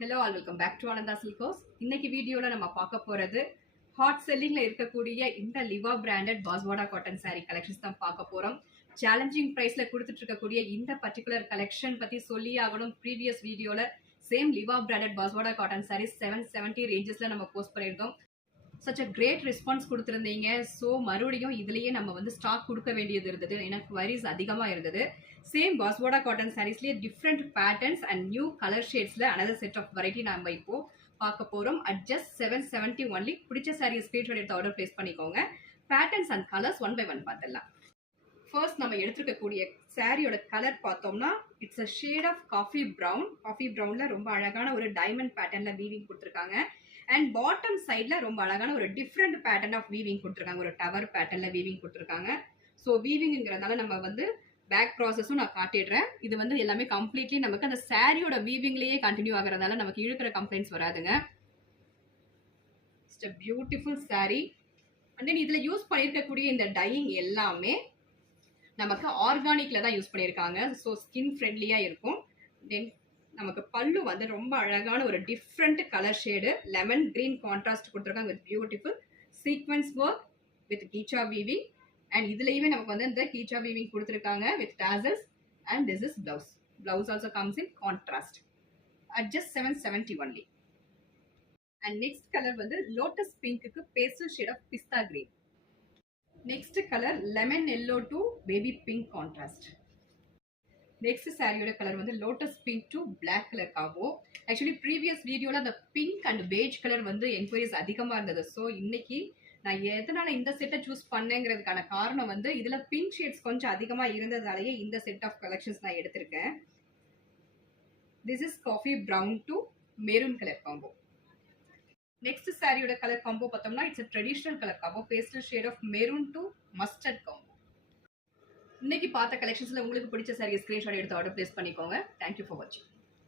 Hello all, welcome back to Ananda Silkos. இன்னைக்கு வீடியோல நம்ம பார்க்க போறது ஹாட் செல்லிங்ல இருக்கக்கூடிய இந்த லிவா பிராண்டட் பாஸ்வாடா காட்டன் saree கலெக்ஷன்ஸ் தான் பார்க்க போறோம். சேலஞ்சிங் பிரைஸ்ல கொடுத்துட்டு இருக்கக்கூடிய இந்த பர்టిక్యులர் கலெக்ஷன் பத்தி சொல்லி ஆகணும். ப்ரீவியஸ் வீடியோல சேம் லிவா பிராண்டட் பாஸ்வாடா காட்டன் sarees 770 ரேஞ்சஸ்ல நம்ம போஸ்ட் பண்ணிருந்தோம். such a great response கொடுத்திருந்தீங்க. ஸோ மறுபடியும் இதுலயே நம்ம வந்து ஸ்டாக் கொடுக்க வேண்டியது இருந்தது. எனக்கு queries அதிகமா இருந்தது. சேம் பாஸ்வாடா காட்டன் சாரீஸ்லயே different patterns and new colour ஷேட்ஸ்ல அனதர் செட் ஆஃப் வெரைட்டி நம்ம இப்போ பார்க்க போறோம். At just 770 only. பிடிச்ச சாரீ ஸ்கிரீன்ஷாட் எடுத்து ஆர்டர் பிளேஸ் பண்ணிக்கோங்க. Patterns and colours one by one பார்த்துடலாம். ஃபர்ஸ்ட் நம்ம எடுத்துக்கக்கூடிய சாரியோட கலர் பார்த்தோம்னா it's a shade of coffee brown. Coffee ப்ரௌன்ல ரொம்ப அழகான ஒரு டைமண்ட் பேட்டர்ன்ல வீவிங் கொடுத்துருக்காங்க. அண்ட் பாட்டம் சைட்ல ரொம்ப அழகான ஒரு டிஃப்ரெண்ட் பேட்டர்ன் ஆஃப் வீவிங் கொடுத்துருக்காங்க. ஒரு டவர் பேட்டர்ன்ல வீவிங் கொடுத்துருக்காங்க. ஸோ வீவிங்கிறதால நம்ம வந்து பேக் ப்ராசஸும் நான் காட்டிடுறேன். இது வந்து எல்லாமே கம்ப்ளீட்லி நமக்கு அந்த சாரியோட வீவிங்லேயே கண்டினியூ ஆகிறதால நமக்கு இழுக்கிற கம்ப்ளைண்ட்ஸ் வராதுங்க. It's a beautiful sorry. And then இதில் யூஸ் பண்ணியிருக்கக்கூடிய இந்த டையிங் எல்லாமே நமக்கு ஆர்கானிக்ல தான் யூஸ் பண்ணியிருக்காங்க. ஸோ ஸ்கின் ஃப்ரெண்ட்லியாக இருக்கும். தென் நமக்கு பல்லு வந்து ரொம்ப அழகான ஒரு different colour shade lemon green contrast கொடுத்துருக்காங்க with beautiful sequence work with கீச்சா வீவிங். அண்ட் இதுலயுமே நமக்கு வந்து இந்த கீச்சா வீவிங் கொடுத்துருக்காங்க with tassels. And this is blouse. Blouse also comes in contrast at just 770 only. And next colour வந்து lotus pink pastel shade of pista green. Next colour lemon yellow to baby pink contrast. Next சாரியோட colour வந்து lotus pink to black colour combo. Actually previous வீடியோல அந்த pink and beige colour வந்து enquiries அதிகமாக இருந்தது. So இன்னைக்கு நான் எதனால இந்த செட்டை சூஸ் பண்ணேங்கிறதுக்கான காரணம் வந்து இதுல பிங்க் ஷேட்ஸ் கொஞ்சம் அதிகமாக இருந்ததாலேயே இந்த செட் ஆஃப் கலெக்ஷன்ஸ் நான் எடுத்திருக்கேன். This is coffee brown to maroon colour combo. Next சாரியோட கலர் காம்போ பார்த்தோம்னா it's traditional colour combo pastel shade of maroon to mustard combo. இன்னைக்கு பார்த்த கலெக்ஷன்ஸ்ல உங்களுக்கு பிடிச்ச சாரியை ஸ்கிரீன்ஷாட் எடுத்து ஆர்டர் பிளேஸ் பண்ணிக்கோங்க. தேங்க்யூ ஃபார் வாட்சிங்.